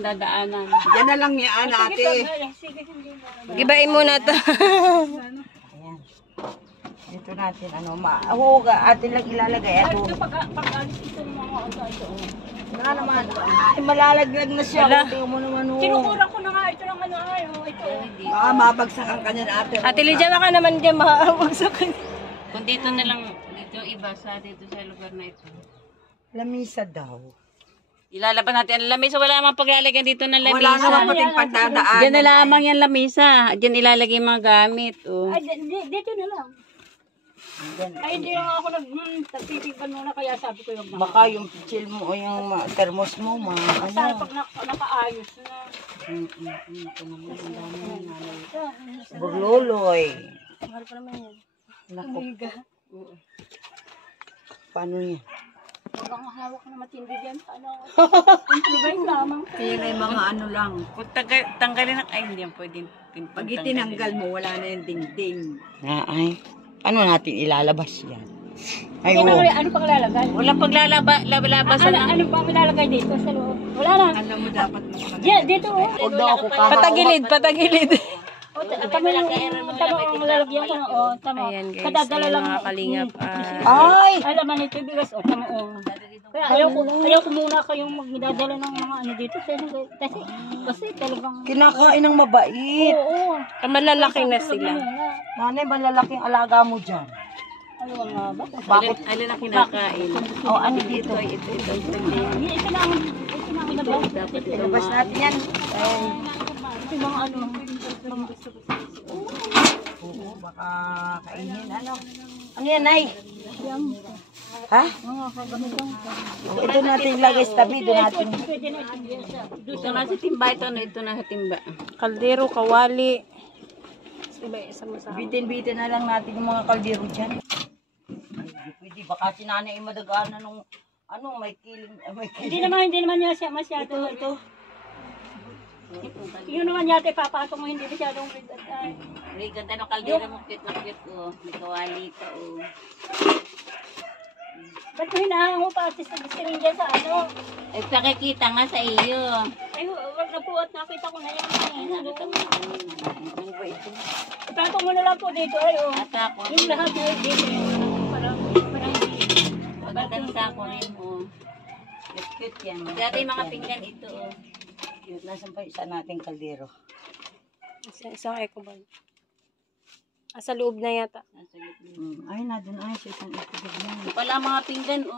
ang dadaanan. Yan na lang yan, ate. Sige, hindi na. Gibain mo na to. Ayan. Dito natin, mahuga. Atin lang ilalagay. Ay, ito pag-alis ito ng mga ito. Nga naman. Ay, malalaglag na siya. Wala. Tingnan mo naman. Kinukura ko na nga ito ng ito. Mabagsakan ka niyan, ate. Ate Lydia, baka naman dyan makakabagsakan. Kung dito na lang, dito iba dito sa lugar na ito. Lamisa daw. Ilalaban natin ang lamisa. Wala namang paglalagyan dito ng lamisa. Wala naman pating pagdadaan. Diyan na lamang yung lamisa. Diyan ilalagay yung mga gamit. Oh. Ay, dito na lang. Ay, hindi lang ako nagtitipan muna kaya sabi ko yung mga. Baka yung pichil mo o yung thermos mo, Sana pag nakaayos na. Burluloy. Mahal pa naman yan. Naku. Paano yan? Huwag kang hawak na matindi dyan. Improvise lamang. Yan ay mga lang. Kung tanggalin na, ay hindi yan pwede. Pag itinanggal mo, wala na yung dingding. Ay. Ano natin ilalabas yan? Ay, Ano pang lalagay? Walang paglalabas na. Ano pang ilalagay dito sa loob? Wala na. Alam mo dapat mo. Dito oh. Huwag daw ako Patagilid, patagilid. Tama yung lalagyan ko. Tama. Ayan guys, Kadadala ayan lang. mga kalingap. Ay! Alam mo nito bigas. Tama oh. Kaya ayaw ko muna kayong magdadala ng mga ano dito. Kasi talagang. Kinakain ng mabait. Oo. Malalaki na sila. Nanay, malalaking alaga mo dyan. Ayaw nga ba? Bakit? Alin ang kinakain? Ano dito? Ito na ang ilabas. Ilabas natin yan. Ito mga ano. Oo, baka kainin. Ano yan, Nay? Ha? Ito natin ilagay sa tabi. Ito natin. Ito na sa timba. Ito na sa timba. Kaldero, kawali. Bitin-bitin na lang natin yung mga kaldero dyan. Ay, pwede. Baka si nanay ay madagaan na nung may kiling. Hindi naman niya siya masyado. Ito. Yun naman yata ipapatong mo hindi masyadong may ganda ng kaldero mo, cute na cute ko. May kawali ka o. Ba't mo hinahango pa at siling dyan sa ano? Ay, pakikita nga sa iyo. Ay, wag na po at nakita ko na yan. Ano ba ito? Ipatong mo na lang po dito. Ay, o. Yung lahat na dito. Parang hindi. Magandang sako rin mo. Cute yan. Dati mga pinggan ito o. Cute. Nasaan pa isa nating kaldero? Isang eco bag. Sa loob na yata. Ay, nadun ay sa isang eco bag na. Wala mga pinggan o.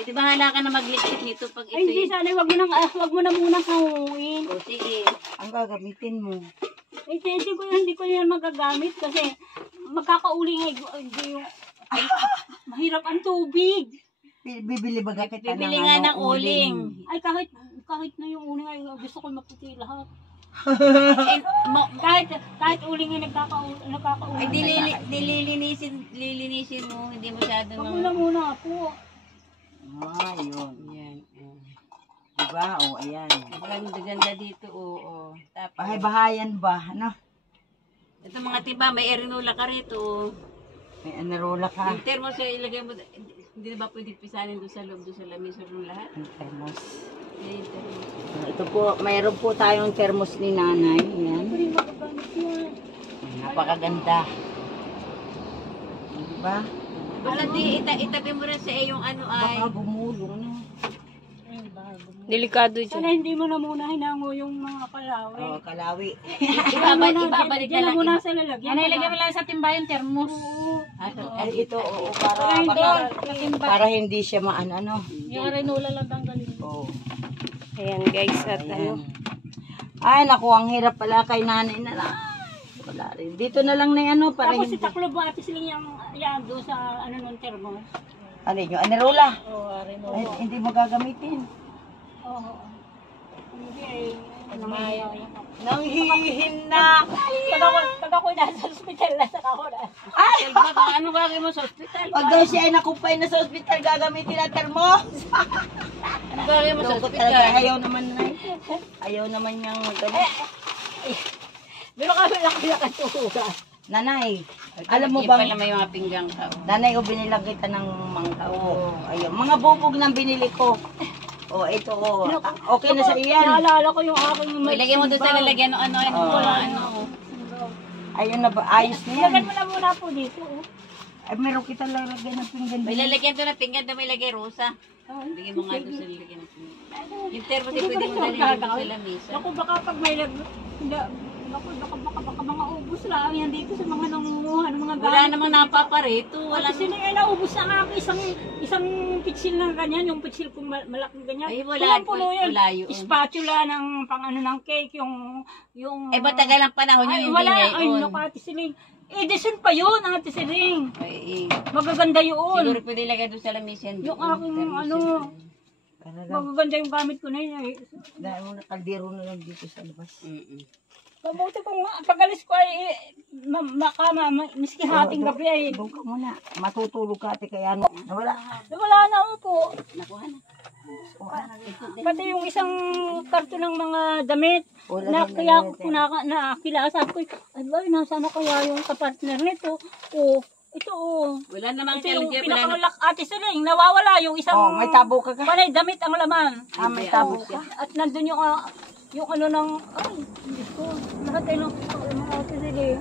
Di bahala ka na maglikit nito pag ito. Ay, hindi sana. Wag mo na muna hanguin. O, sige. Ang gagamitin mo. Eh, hindi ko yan magagamit kasi magkakauli nga yung mahirap ang tubig. Bibili ba kita Bibili nga ng uling. Ay, kahit na yung uling ay gusto ko maputi lahat. kahit uling ay nagkakauli. Ay, lilinisin mo. Hindi masyado na. Muna po. Yun. Yan. Diba? O, ayan. Ganda dito, oo. Tapos, Bahay-bahayan ba? Ano? ito mga tiba, may erinula ka rito. May anarola ka. Yung thermos yung ilagay mo, hindi na ba pwede pisanin doon sa loob, doon sa lamisa ng lahat? Ang thermos. Yung thermos. Ito po, mayroon po tayong thermos ni nanay. Ayan. Napakaganda. Diba? Wala di, itabi mo rin sa yung ano ay. Baka gumulong na. Delikado dyan. Sana hindi mo na muna hinango yung mga kalawi. Oo, kalawi. Ibabalik na lang. Muna sa lalagyan. Ano ilagay mo lang sa timba yung thermos? Ay, ito, oo, para hindi siya maano. Yung arenula lang tanggalin. Oo. Ayan guys, at ano. Ay, naku, ang hirap pala kay nanay na lang. Wala rin. Dito na lang na ano, para Tapos hindi. si Taklo ba ate silang yan doon sa ano nung thermos? Ano yun, anerola? Oo, arenula. Ay, hindi mo gagamitin. Oo. Hindi ay. Nanghihina. Pag ako nasa ospital na sa ako na. Ay! Ano gagawin mo sa ospital? Pag daw siya ay nakumpay na sa ospital, gagamitin ang thermos. Ano gagawin mo sa Loko ospital? talaga. Ayaw naman na. Ayaw naman niyang maggamit. Pero kami lang tuhugan. Nanay, alam mo bang, may mga pinggang ka. nanay, o binilang kita ng mangga. Oo. Ayun, mga bubog nang binili ko. Oh, ito. Okay na sa iyan. Naalala ko yung aking Ilagay mo doon sa lalagyan ng ano. Ayun na ba? Ayos na yan. Lagyan mo na muna po dito. Oh. Ay, meron kita lalagyan ng pinggan. May lalagyan doon ng pinggan doon may lagay rosa. Bigyan mo nga doon sa lalagyan ng pinggan. Yung termo din pwede mo dalhin doon sa lamisa. Naku, baka pag may naku, baka mga ubos lang yan dito sa mga nangunguha ng mga Wala namang napaparito. Wala kasi ay naubos na nga ako isang pitsil na ganyan, yung pitsil kung malaking ganyan. Ay, wala yun. Spatula ng pang ano ng cake, yung Eh, matagal ang panahon yun, hindi wala, ay, ngayon. naku, Ate Siling. Edison pa yun, Ate Siling. Ay, Magaganda yun. siguro pwede ilagay doon sa lamisa. Yung aking ano, magaganda yung gamit ko na yun. Dahil mo na kaldero na lang dito sa labas. Mabuti kung pag-alis ko ay makama, miski hating gabi ay. Doon ka muna. Matutulog ka ate kaya nawala. Wala na ako po. Nakuha na. Pati yung isang karton ng mga damit na kaya ko nakakilala. Sabi ko, ay ba, nasaan na kaya yung kapartner nito? O, ito o. Wala namang Ito yung kalagyan. pinakamalak Ate Siling. Nawawala yung isang Oh, may tabo ka ka. panay damit ang laman. May tabo ka. At nandun yung ano ng, ay, hindi ko. Lahat ay ng mga Ate Siling.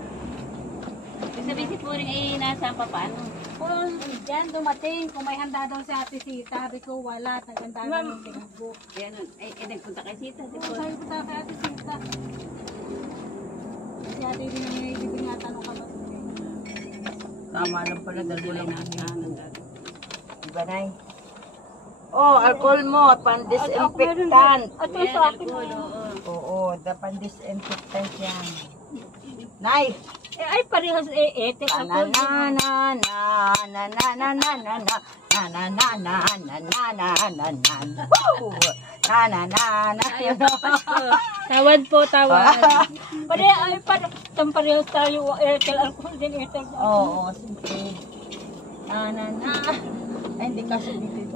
Sabi si Puring ay nasaan pa paano? Kung yan dumating, kung may handa daw si Ate Sita, sabi ko wala, taganda na yung tingbo. Yan, ay nagpunta kay Sita. Si So, Puring. sabi ko sa kay Ate Sita. Si Ate hindi naman yung ibig nga tanong ka matuloy. Tama lang pala, dalawa lang. Nasaan. Diba, Nay? Oh, alcohol mo, pan-disinfectant. At yung sa akin. Oo, the pan-disinfectant yan. Nay! Ay, parehas etel Na ako. na na na na na na na na na na na na na na na na na. Woo! Na na na na. Tawad po, tawad. Parehas tayo etel alcohol din etel. Oo, sige. Na na na. Ay, hindi kasi dito.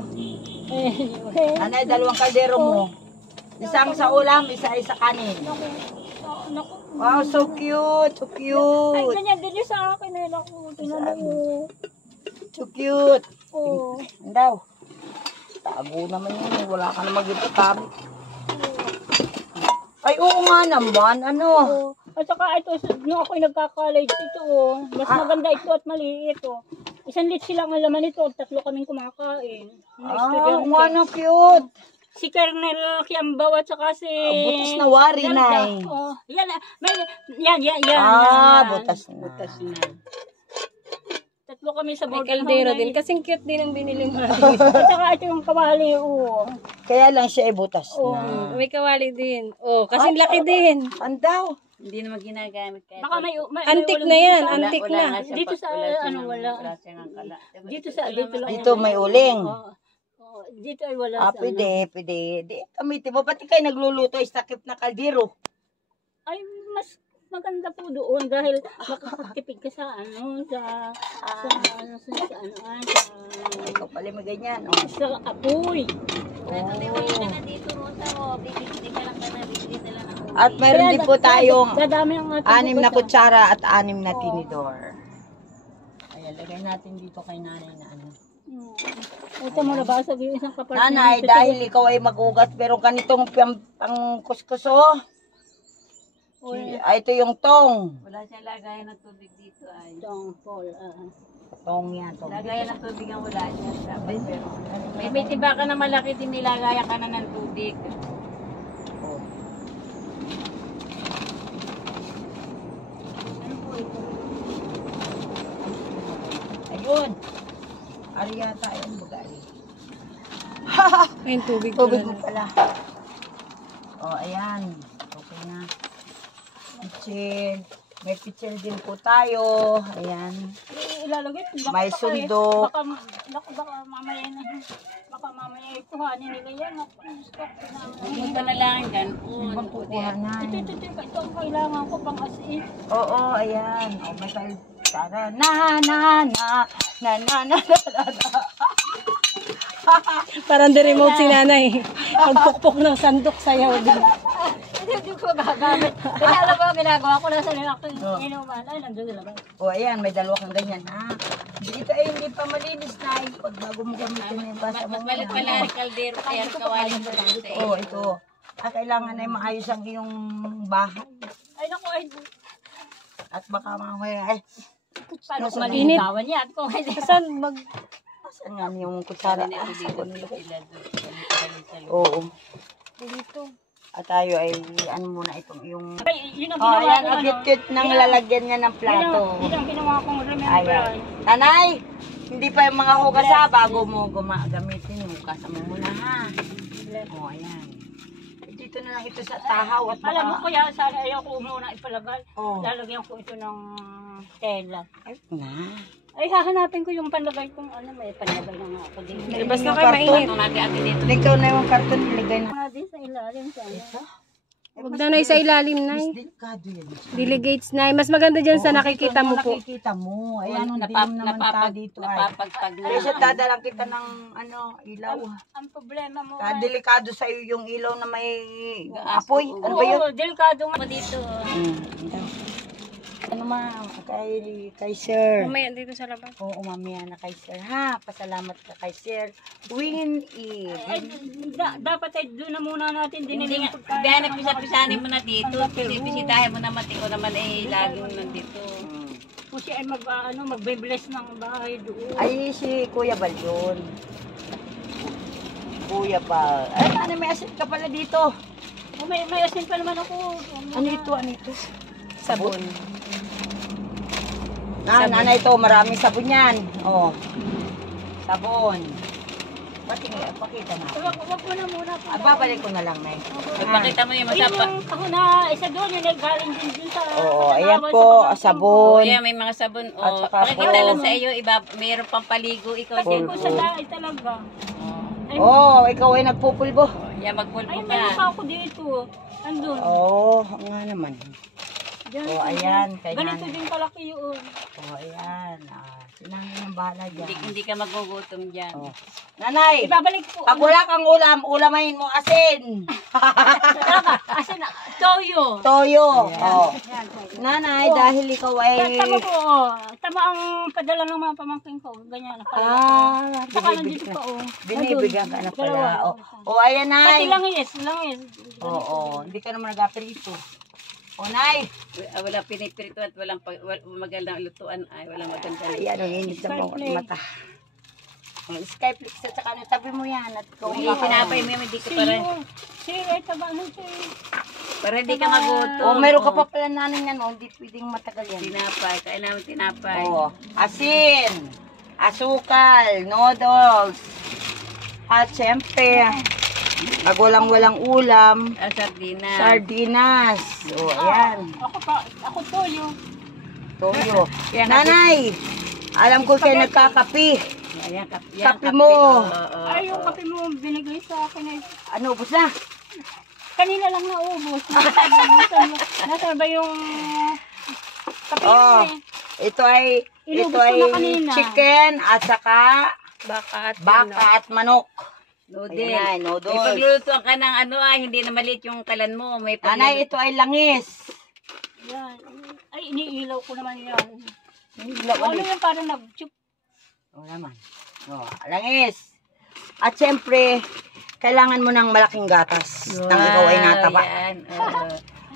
Anay, dalawang kaldero mo. Isang sa ulam, isa sa kanin. Naku. Wow, so cute, so Ay, cute. ganyan din yung sa akin eh. Naku, tinanong mo. So cute. Oo. Andaw. Tago naman yun. Wala ka naman dito kami. Ay, oo nga naman. Ano? At saka ito, nung ako'y nagka-college, ito oh. Mas maganda ito at maliit oh. Isang litsi lang ang laman ito. Tatlo kaming kumakain. Ah, nga na cute. Si Colonel Kiambaw at saka si... Butas na wari, Nay. Oh, yan, yan. Ah, butas na. Butas na. Tatlo kami sa May boarding kaldero house. din. Kasing cute din ang binili mo. At saka ito yung kawali, oh. Kaya lang siya ay butas Oh. na. May kawali din. Oh, kasing laki din. Andaw. Hindi naman ginagamit kahit. Baka may Antik ulam na dito yan, sa- antik Wala na. nga siya Dito pa- sa, siyang- ano, wala. Wala siyang kala. Dito lang. Dito may uling. Dito ay wala Ah, sa pwede. Di, kamitin mo. Pati kayo nagluluto ay takip na kaldero. Ay, mas maganda po doon dahil makakatipid ka sa ano, sa Ikaw pala may ganyan. Oh. sa apoy. Dito, Rosa, o. Bibigyan ka lang ka na. Bibigyan na lang ako. At meron din po tayong Dadami ang ating 6 na bukas, kutsara at 6 na tinidor. Ayan, lagay natin dito kay nanay na ano. Ito mo na ba sa isang kapatid? Nanay, dahil ikaw ay mag-ugat, pero ganitong pang kuskuso. Ay, ito yung tong. Wala siyang lagayan ng tubig dito ay. Tong, Paul. Tong yan, tong. Lagayan ng tubig ang wala siya. Dapat pero. May tiba ka na malaki din nilagayan ka na ng tubig. Ayun. Ari yata yung bagay. May tubig Tubig pala. mo pala. Oh, ayan. Okay na. Pichil. May pichil din po tayo. Ayan. Ilalagay. May sundo. Baka mamaya na. Baka mamaya ikuhanin nila yan. Huwag ka na lang dyan. Ibang kukuhanan. Ito ang kailangan ko pang asin. Oo, ayan. Oh, may tayo. Tara, na, na, na, na, na, na, na, na. Parang the remote si nanay. Pagpukpok ng sandok sayaw din. Hindi ko gagamit. Kaya alam ko, ginagawa ko lang sa nilaki. Inuman. Ay, nandun sila ba? O, ayan, may dalawa kang ganyan, ha? Dito ay hindi pa malinis na. Pag bago mo gamitin yung basa mo. Mas malit pala ang kaldero kaya kawali mo lang sa Oo, ito. Kailangan ay maayos ang iyong bahay. Ay, naku, ay. At baka mamaya, ay, Paano ko malinigawan yan? Kung hindi. Saan mag... saan nga yung kutsara? Ito dito sila doon. Oo. Dito. At tayo ay, ano muna itong yung... Ay, yun ang Oh, ginawa ayan, ko. ang cute ng lalagyan niya ng plato. Yun ang ginawa kong remember. Ayan. Nanay, hindi pa yung mga hugas ha, bago mo gamitin, hugasan mo muna ha. O, ayan. Dito na lang ito sa tahaw at Alam mo baka... kuya, sana ayoko muna ipalagay. Oh. Lalagyan ko ito ng tela. Ay, na. Ay, hahanapin ko yung panlagay kong ano, may panlagay na nga ako din. Basta kayo mainit. Ito natin ate dito. Ikaw na yung karton, ilagay na. Mga din sa ilalim sana. Huwag na sa ilalim, Nay. Delikado yan. Delegates, Nay. Mas maganda dyan sa nakikita mo po. Nakikita mo. Ayan, Ano, hindi mo naman ta dito ay. napapagpag na. Kaya dadalang kita ng ano, ilaw. Ang problema mo ay... Delikado sa iyo yung ilaw na may apoy. Ano ba yun? Oo, delikado nga dito. Ano ma'am, kay sir. Mamaya dito sa labas. Oo, mamaya na kay sir ha. Pasalamat ka kay sir. Win Ay, dapat ay doon na muna natin Hindi diniling nga, biya nagpisa-pisanin mo na dito. Bisitahin mo naman, ikaw naman eh, laging nandito. Kung siya ay magbe-bless ng bahay doon. Ay, si Kuya Bal yun. Kuya Bal. Ay, ano, may asin ka pala dito. Oh, may asin pa naman ako. Ano ito, ano ito? Sabon. Nanay ito, maraming sabon yan. Oh. Sabon. Pakita na. Wag mo na muna. Babalik ko na lang, Nay. Ipakita mo yung Ayun masapa. yung ako na isa doon, yung galing din sa... Oo, ayan sa po, pamangkin ko. sabon. Yan, may mga sabon. At O, saka pakikita po- lang sa iyo, iba, mayroon pang paligo. Ikaw Kasi din. ko sa dahil talaga. Ay, Oh, ikaw ay nagpupulbo. Yan, magpulpo ay ka. may mukha ako dito. Andun. Oh, nga naman. Diyan, Oh, ayan, kay ganito nanay. din kalaki yun. Oh, ayan. Sinangin ang bahala dyan. Hindi ka magugutom dyan. Oh. Nanay, Ibabalik ko. pag wala kang ulam, ulamahin mo asin. Kasi na, toyo. Toyo. Oh. Nanay, dahil ikaw ay... Tama po, oh. Tama ang padala ng mga pamangkin ko. Ganyan na pala. Saka nandito pa, oh. Binibigyan ka na Dalawa. pala. Oh, ayan, Pati Nay. langis. Oo, hindi ka naman nag-aprito. Oh, Nay. Wala pinipirito at walang magandang lutuan. Ay, walang magandang Ayan, ang init sa mata. Oh, Skyflix at saka tabi mo yan. At ikaw Hindi, tinapay mo yung hindi ka para, Sige, taba ano siya. para hindi ka magutom. Oh, meron ka pa pala nanin yan, hindi pwedeng matagal yan. Tinapay, kaya namin tinapay. Oh, asin, asukal, noodles, at syempre, pag walang ulam, Sardinas. sardinas. Oh, ayan, Ako toyo. toyo. Nanay, alam ko kayo nagkakapi. Ayan, Kape mo. Ay, yung kape mo binigay sa akin ay Ano, ubos na? kanina lang naubos. Nasaan ba yung kape Oh, mo eh? ito ay Inubos ko na kanina. chicken at saka Baka at baka at manok. Noodle. Ayan, May noodles. paglulutuan ka ng ano hindi na maliit yung kalan mo. May Nanay, ito ay langis. Yan. Ay, iniilaw ko naman yan. Hilaw Ano ulit. yung parang nag-chup? Oo naman. Oh, langis. At syempre, kailangan mo ng malaking gatas nang ikaw ay nataba. Ayan,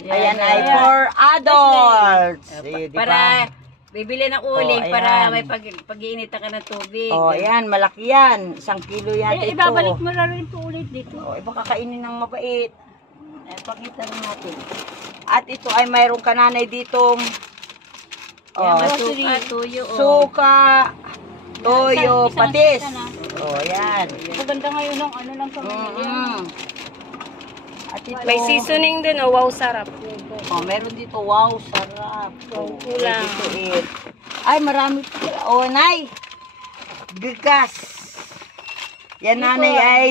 Ayan ay for adults. Eh, di ba? Para bibili ng uling Oh, para ayan. may pag-iinitan ka ng tubig. Oh, ayan, malaki yan. 1 kilo yan Ay, ito. ibabalik mo na rin po ulit dito. Oh, iba kakainin ng mabait. Pakita rin natin. At ito ay mayroong kananay ditong Yan, oh, masuka, tuyo. suka, toyo, Isang patis. isa na. Oh, yan. Maganda ngayon ng ano lang pamilya. At ito, May seasoning din, oh. Wow, sarap. oh, meron dito, wow, sarap. Oh, Kulang. ready to eat. Ay, marami pa. Oh, Nay. Bigas. Yan, nanay, ay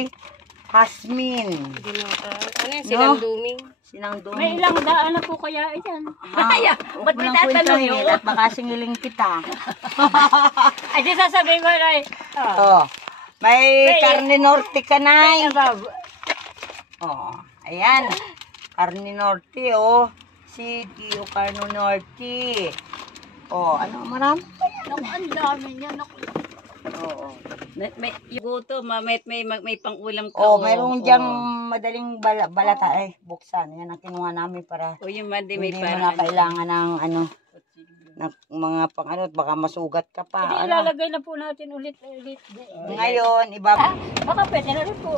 Hasmin. Ano yung sinanduming? Sinangdong. May ilang daan na po kaya yan. Ay, ba't may tatanong yun? At baka singiling kita. Ay, di sasabihin ko na Oh. May karne norte ka, Nay. Abab. Oh, ayan. Carne Norte, oh. City o Carno Norte. Oh, ano, marami pa yan. Naku, ang dami niya. Naku. Oo. May guto, may pang-ulam ka. Oh, mayroong diyang madaling balata. Buksan. Yan ang kinuha namin para O yung mandi may hindi mo parang na kailangan ng ano, ng mga pang ano, baka masugat ka pa. Hindi, Ano. ilalagay na po natin ulit. Ngayon, Baka pwede na rin po.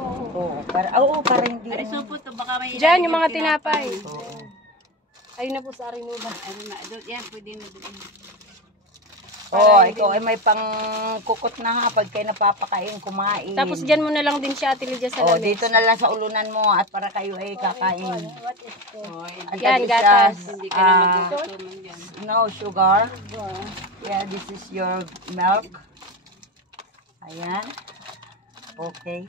para hindi. Ari supot to, baka may Diyan, yung mga tinapay. Oo. Ayun na po sa Arinuba. Ano na, doon, yan, pwede na doon. Oh, ikaw ay may pangkukot na ha pag kayo napapakain, kumain. Tapos dyan mo na lang din siya, Ate Lydia, sa Oh, lamig. dito na lang sa ulunan mo at para kayo ay kakain. What is this? Oh, At Yan, that is, gatas. hindi ka na magugutuman yan. no sugar. Yeah, this is your milk. Ayan. Okay.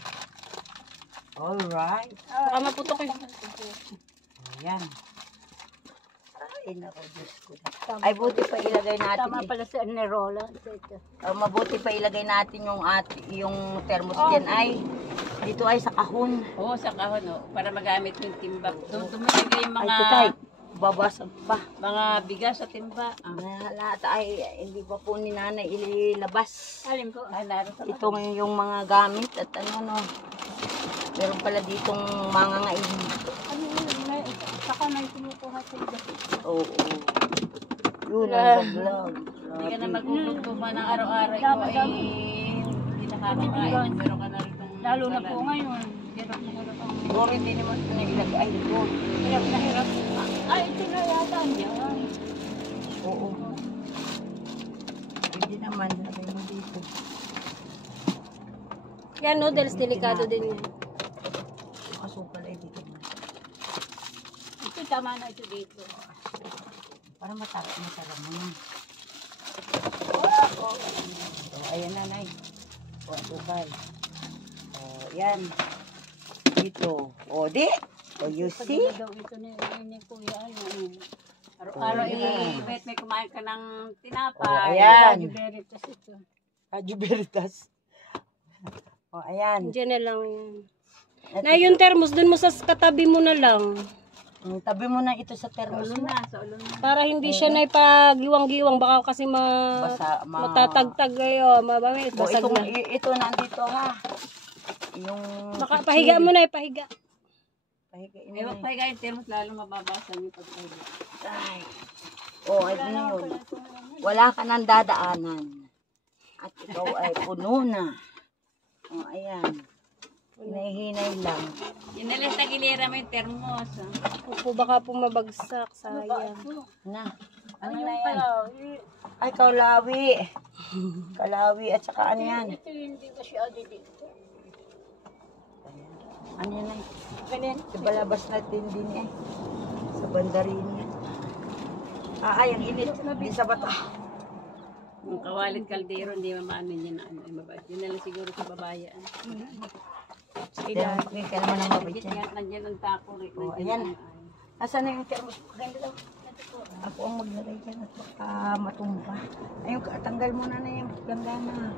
Alright. Baka maputok yun. Ayan. Ay, naku, Diyos ko. Ay, buti pa ilagay natin. Tama pala sa Nerola. Mabuti pa ilagay natin yung thermos dyan ay dito ay sa kahon. Oo, sa kahon, oh, para magamit yung timba. Doon tumulagay yung Ay, mga tutay. Babasag pa. bigas sa timba. Lahat ay hindi pa po ni nanay ililabas. Alin po? Ay, naroon. Itong yung mga gamit at ano no. Meron pala ditong mga ngayon. Ano yun? Saka may kumukuha sa iba. Oo. Yun ang vlog. Hindi ka na magugugtuman ng araw-araw. Ikaw ay hindi nakakakain. Meron ka na rin itong Lalo na po ngayon. Hirap na hirap ang... Siguro hindi naman ito nailagay. Ay, ito. Hirap na hirap. Ay, ito na yata andyan. Oo. Hindi naman. Lagay mo dito. Yan, noodles, delikado din yan. Asukal ay dito. Ito tama na ito dito. Para masarap mo na. So, ayan na, Nay. O, asukal. O, yan. Dito. O, di. O, you see? Pag daw ito ni Kuya, ano. araw-araw. May kumain ka ng O, tinapay. ayan. Veritas ito. Radyo Veritas. O, ayan. Diyan na lang yan. Na yung thermos, dun mo sa katabi mo na lang. Tabi mo na ito sa thermos mo. Sa ulo na. Para hindi siya na ipagiwang-giwang. Baka kasi Basa, matatagtag kayo. Mabamit, O, basag na. ito nandito, ha. Yung... Baka pahiga mo na, ipahiga. Pahigain Eh, mo wag na. pa yung thermos, lalo mababasan yung pagkain. Ay. O, ay yun. Wala ka nang dadaanan. At ikaw ay puno na. O, ayan. Hinay-hinay lang. Yun na lang sa gilera mo yung thermos. Opo, baka po mabagsak. Sayang. Na. Ano Ayun na yan? pala. Ay, kalawi. Kalawi at saka ano yan? Ito hindi ko siya dito. Ano yan ay? Ganyan. Sa balabas natin din eh. Sa bandarin yan. Ay, ang init. Di sa bata. Yung kawalit kaldero, hindi mamaano niya na ano, ay mabait. Yun na lang siguro sa babayaan. Kaya ka naman ang mabait yan. Kaya nandiyan ang tapo rin. O, ayan. Asan na yung thermos? Ganda daw. Ako ang maglagay dyan at baka matumpa. Ayun, tanggal mo na yung planggana.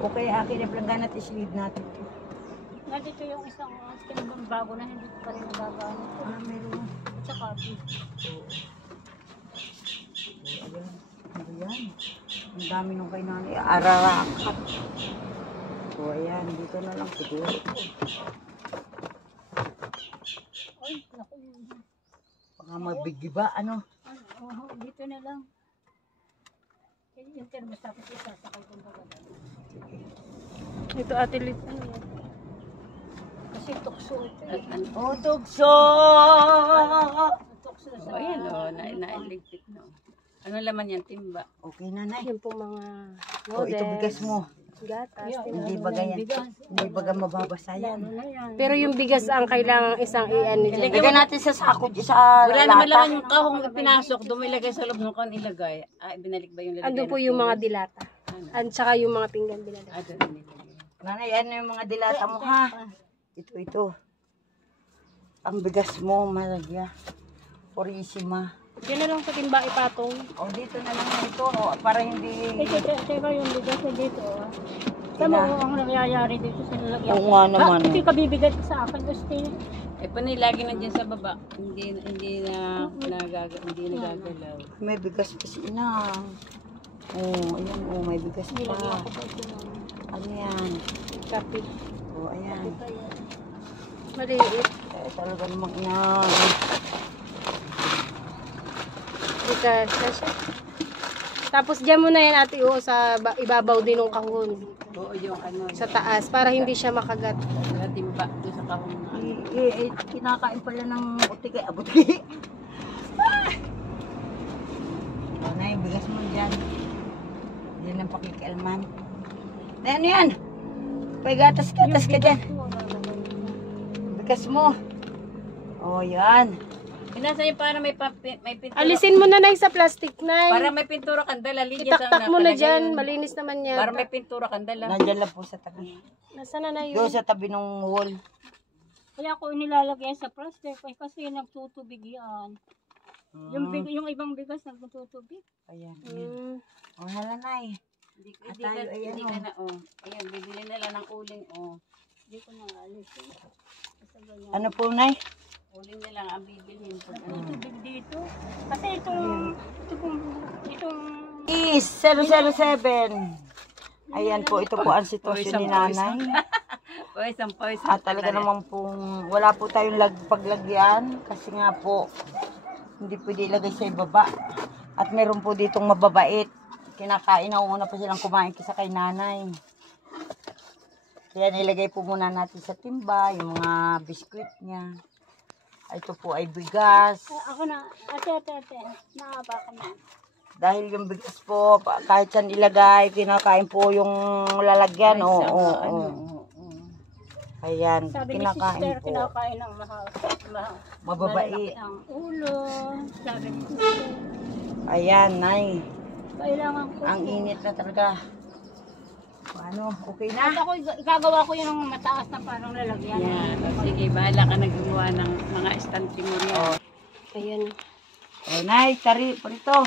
O kaya akin yung planggana at islid natin. Nandito yung isang tinubang bago na hindi ko pa rin nagagamit. Meron. At saka, Ayan. Ano yan? Ang dami nung kay nanay. Ararakat. So, ayan. Dito na lang siguro. ay, naku. Baka mabigiba, ano? Dito na lang. Yung thermos tapos isasakay kong baga. Ito, Ate Lydia. Kasi tukso ito eh. O, tugso! Tukso O, sa... ayan o, nailigpit na. Ano laman yan, timba? Okay, nanay. Yan po mga O, ito bigas mo. gatas. Hindi baga yan. Hindi baga mababasa yan. Pero yung bigas ang kailangang isang iyan nila. Lagyan natin sa sako, sa Wala naman lata. laman yung kahong pinasok, dumilagay sa loob ng kahong ilagay. Ah, binalik ba yung lalagay? Ando po yung mga dilata. At saka yung mga pinggan binalik. Ah, doon nilagay. Nanay, ano yung mga dilata mo, ha? Ito. Ang bigas mo, malagya. Purisima. Yan na lang sa timba ipatong. O, dito na lang ito, para hindi... Teka yung bigas na dito. Tama mo ang nangyayari dito sa lalagyan. Oo nga naman. Ito yung kabibigay sa akin. Gusto Eh, panay lagi nandiyan sa baba. Hindi nagagalaw. May bigas pa si Inang. Oh, ayan, oh, may bigas pa. Ano yan? Kapit. Oh, ayan. Maliit. Eh, talaga namang Inang. Bigas na siya. Tapos dyan mo na yan ate sa ibabaw din ng kahon. Oo, yung ano. Sa taas. Para hindi siya makagat. Timba doon sa kahon. Kinakain pala ng butiki. Butiki. Oh, na yung bigas mo dyan. Yan ang pakikialman. Na ano yan? Pagatas ka dyan. Bigas mo. Oh, yan. Pinasa niyo para may pintura. Alisin mo na na sa plastic na. Para may pintura kandala. Itaktak mo na dyan. Malinis naman yan. Para may pintura kandala. Nandyan lang po sa tabi. Nasaan na yun? Doon sa tabi ng wall. Kaya ako nilalagay sa plastic kasi nagtutubig yan. Yung ibang bigas nagtutubig. Ayan. Mm. Oh, hala na eh. Hindi tayo, ayan, ka na, oh. Ayan, bibili na lang ng uling, oh. Hindi ko na alis. Basta ganyan. Ano po, Nay? Uling na lang ang bibilhin. Tubig dito. Kasi itong Is 007. Ayan po, ito po ang sitwasyon ni Nanay. Pawis. At talaga naman pong wala po tayong paglagyan kasi nga po hindi pwede ilagay sa ibaba. At meron po ditong mababait. Kinakain na una pa silang kumain kisa kay Nanay. Kaya nilagay po muna natin sa timba yung mga biskuit niya. Ito po ay bigas. ako na, ate. Naaba ka na. Dahil yung bigas po, kahit saan ilagay, kinakain po yung lalagyan. Oo. Ayan, Sabi ni kinakain sister, po. kinakain ng Mababait. malaki ang ulo. Sabi ni sister, Ayan, Nay. kailangan ko. Ang init na talaga. Ano, okay na? At ako, gagawa ko yung mataas na parang lalagyan. Yan. Sige, bahala ka na gumawa ng mga estante mo niya. Oh. Ayan. Oh, Nay, tari, parito.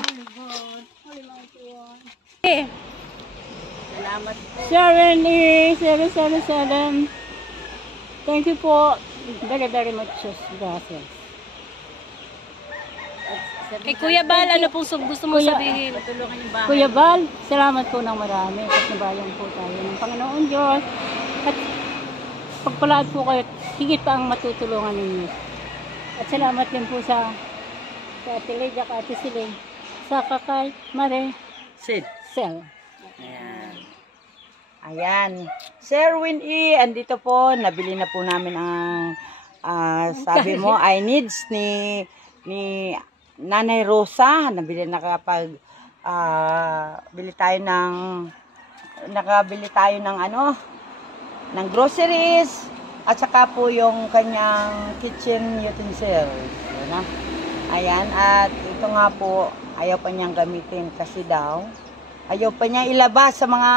Salamat. 007. Thank you po. Very much. Gracias. Kay Kuya Bal, ano pong gusto mo sabihin? Tulungan yung bahay. Kuya Val, salamat po ng marami. At nabayan po tayo ng Panginoon Diyos. At pagpalaad po kayo, higit pa ang matutulungan ninyo. At salamat din po sa Ate Lydia, Ate Siling, sa Kakay, Mare, Sid. Sel. Ayan. Sir Winnie, andito po. Nabili na po namin ang sabi mo, I needs ni Nanay Rosa. Nabili na kapag nakabili tayo ng ng groceries at saka po yung kanyang kitchen utensils. Yun na. Ayan, at ito nga po, ayaw pa niyang gamitin kasi daw ayaw pa niya ilabas sa mga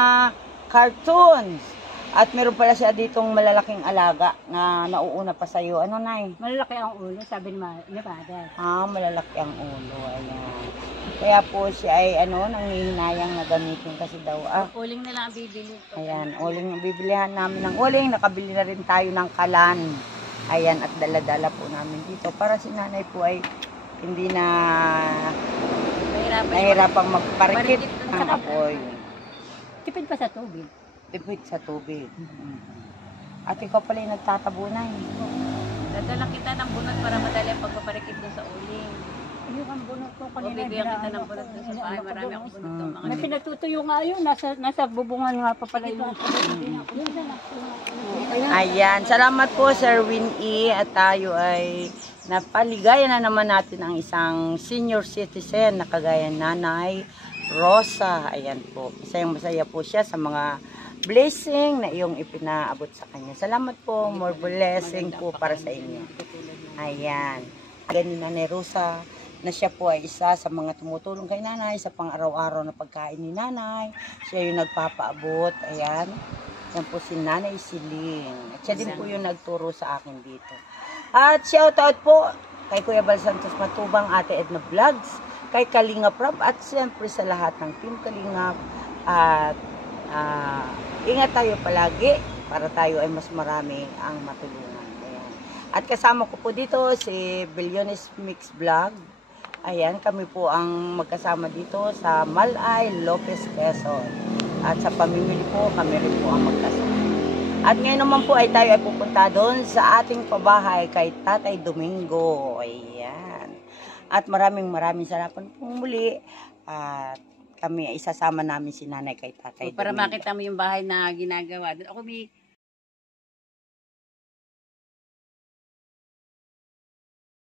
cartoons. At meron pala siya ditong malalaking alaga na nauuna pa sa'yo. Ano, Nay? Malalaki ang ulo, sabi ni Father. Malalaki ang ulo. Ayan. Kaya po siya ay nanghihinayang na gamitin kasi daw. Uling na lang ang bibili. Ayan, uling ang bibilihan namin ng uling. Nakabili na rin tayo ng kalan. Ayan, at dala-dala po namin dito. Para si Nanay po ay hindi na nahirapang magparikit ng apoy. Tipid pa sa tubig. Tipid sa tubig. At ikaw pala yung nagtatabunan. Dadala kita ng bunot para madali ang pagpaparikit doon sa uling. Yung ang bunot ko O kanina. bibigyan kita ng bunot doon sa bahay. Marami akong bunot doon. Mga May pinagtutuyo nga yun. Nasa bubungan nga pa pala yun. Ayan, salamat po Sir Winnie at tayo ay napaligayan na naman natin ang isang senior citizen na kagaya Nanay Rosa. Ayan po, masaya po siya sa mga blessing na iyong ipinaabot sa kanya. Salamat po, more blessing po para sa inyo. Ayan, ganun Nanay Rosa na siya po ay isa sa mga tumutulong kay Nanay sa pang-araw-araw na pagkain ni Nanay. Siya yung nagpapaabot. Ayan. Yan po si Nanay Siling. At siya din po yung nagturo sa akin dito. At shoutout po kay Kuya Bal Santos Matubang, Ate Edna Vlogs, kay Kalinga Prab, at siyempre sa lahat ng Team Kalingap. At ingat tayo palagi para tayo ay mas marami ang matulungan. Ayan. At kasama ko po dito si Billiones Mix Vlog. Ayan, kami po ang magkasama dito sa Malay, Lopez, Quezon. At sa pamimili po, kami rin po ang magkasama. At ngayon naman po ay tayo ay pupunta doon sa ating pabahay kay Tatay Domingo. Ayan. At maraming salamat po muli. At kami isasama namin si nanay kay Tatay Para Domingo. makita mo yung bahay na ginagawa. Ako may